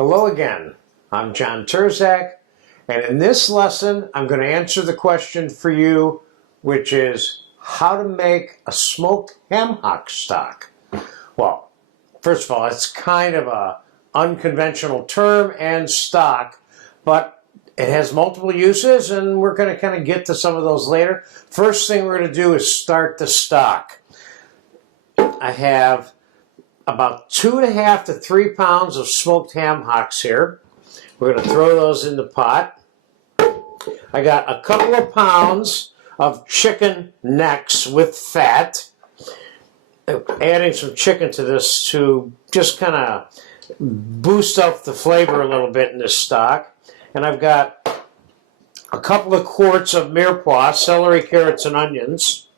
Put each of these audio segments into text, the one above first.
Hello again, I'm John Terzak, and in this lesson I'm going to answer the question for you, which is how to make a smoked ham hock stock. Well, first of all, it's kind of an unconventional term and stock, but it has multiple uses, and we're going to kind of get to some of those later. First thing we're going to do is start the stock. I have about 2.5 to 3 pounds of smoked ham hocks here. We're going to throw those in the pot. I got a couple of pounds of chicken necks with fat. Adding some chicken to this to just kind of boost up the flavor a little bit in this stock. And I've got a couple of quarts of mirepoix, celery, carrots, and onions.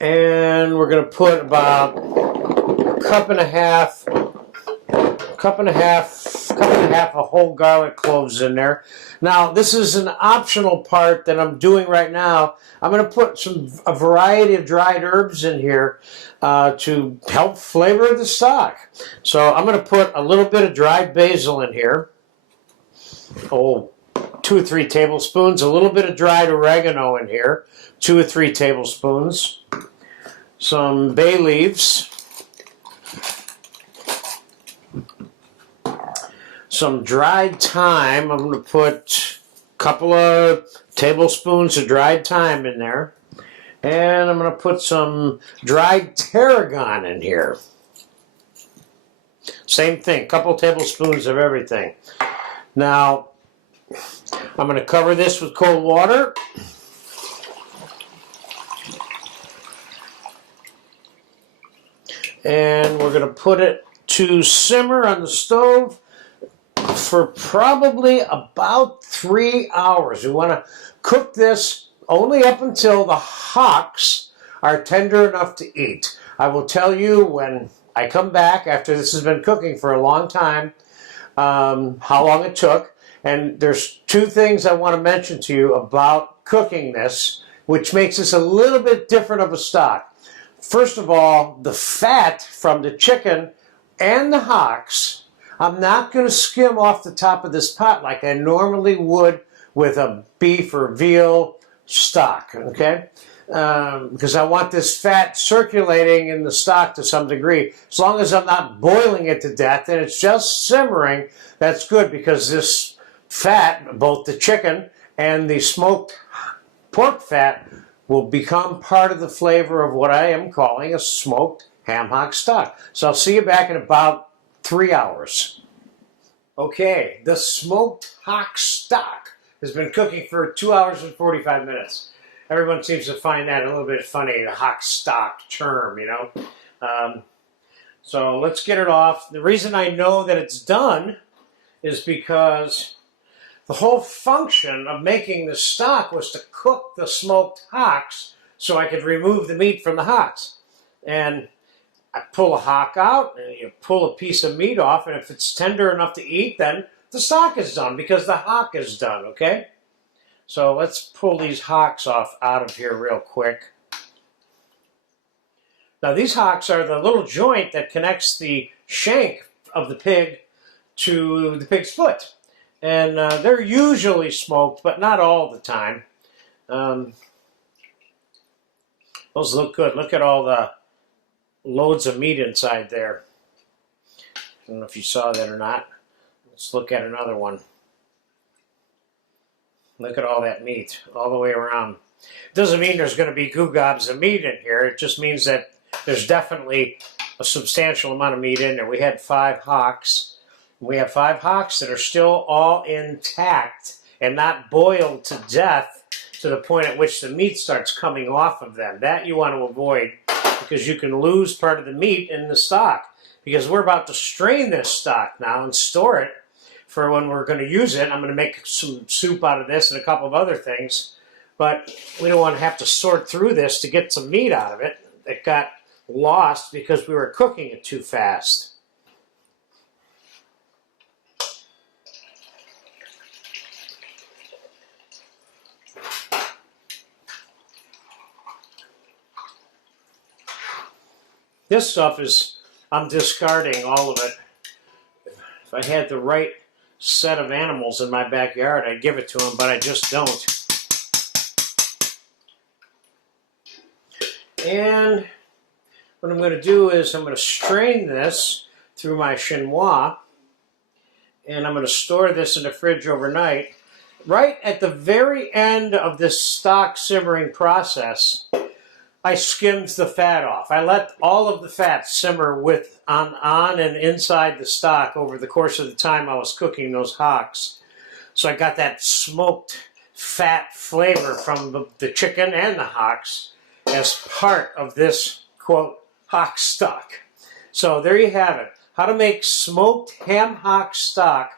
And we're going to put about a cup and a half of whole garlic cloves in there. Now, this is an optional part that I'm doing right now. I'm going to put a variety of dried herbs in here to help flavor the stock. So I'm going to put a little bit of dried basil in here. 2 or 3 tablespoons. A little bit of dried oregano in here. 2 or 3 tablespoons. Some bay leaves. Some dried thyme. I'm going to put a couple of tablespoons of dried thyme in there. And I'm going to put some dried tarragon in here. Same thing, a couple tablespoons of everything. Now, I'm going to cover this with cold water. And we're going to put it to simmer on the stove for probably about 3 hours. We want to cook this only up until the hocks are tender enough to eat. I will tell you when I come back after this has been cooking for a long time how long it took. And there's 2 things I want to mention to you about cooking this, which makes this a little bit different of a stock. First of all, the fat from the chicken and the hocks, I'm not going to skim off the top of this pot like I normally would with a beef or veal stock, okay? Because I want this fat circulating in the stock to some degree. As long as I'm not boiling it to death and it's just simmering, that's good, because this fat, both the chicken and the smoked pork fat, will become part of the flavor of what I am calling a smoked ham hock stock. So I'll see you back in about 3 hours. Okay, the smoked hock stock has been cooking for 2 hours and 45 minutes. Everyone seems to find that a little bit funny, the hock stock term, you know. So let's get it off. The reason I know that it's done is because the whole function of making the stock was to cook the smoked hocks so I could remove the meat from the hocks. And I pull a hock out, and you pull a piece of meat off, and if it's tender enough to eat, then the stock is done because the hock is done, okay? So let's pull these hocks off out of here real quick. Now these hocks are the little joint that connects the shank of the pig to the pig's foot. And they're usually smoked, but not all the time. Those look good. Look at all the loads of meat inside there. I don't know if you saw that or not. Let's look at another one. Look at all that meat all the way around. Doesn't mean there's going to be goo gobs of meat in here. It just means that there's definitely a substantial amount of meat in there. We had 5 hocks. We have 5 hocks that are still all intact and not boiled to death to the point at which the meat starts coming off of them. That you want to avoid, because you can lose part of the meat in the stock. Because we're about to strain this stock now and store it for when we're going to use it. I'm going to make some soup out of this and a couple of other things. But we don't want to have to sort through this to get some meat out of it. It got lost because we were cooking it too fast. This stuff is, I'm discarding all of it. If I had the right set of animals in my backyard, I'd give it to them, but I just don't. And what I'm going to do is I'm going to strain this through my chinois, and I'm going to store this in the fridge overnight. Right at the very end of this stock simmering process, I skimmed the fat off. I let all of the fat simmer on and inside the stock over the course of the time I was cooking those hocks. So I got that smoked fat flavor from the chicken and the hocks as part of this, quote, hock stock. So there you have it. How to make smoked ham hock stock.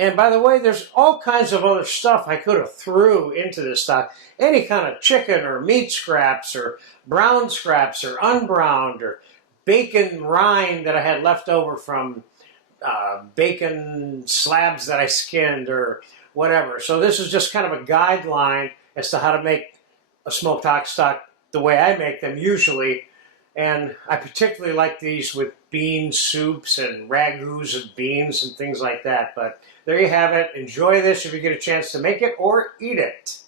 And by the way, there's all kinds of other stuff I could have threw into this stock. Any kind of chicken or meat scraps or brown scraps or unbrowned or bacon rind that I had left over from bacon slabs that I skinned or whatever. So this is just kind of a guideline as to how to make a smoked hock stock the way I make them usually. And I particularly like these with bean soups and ragouts of beans and things like that. But there you have it. Enjoy this if you get a chance to make it or eat it.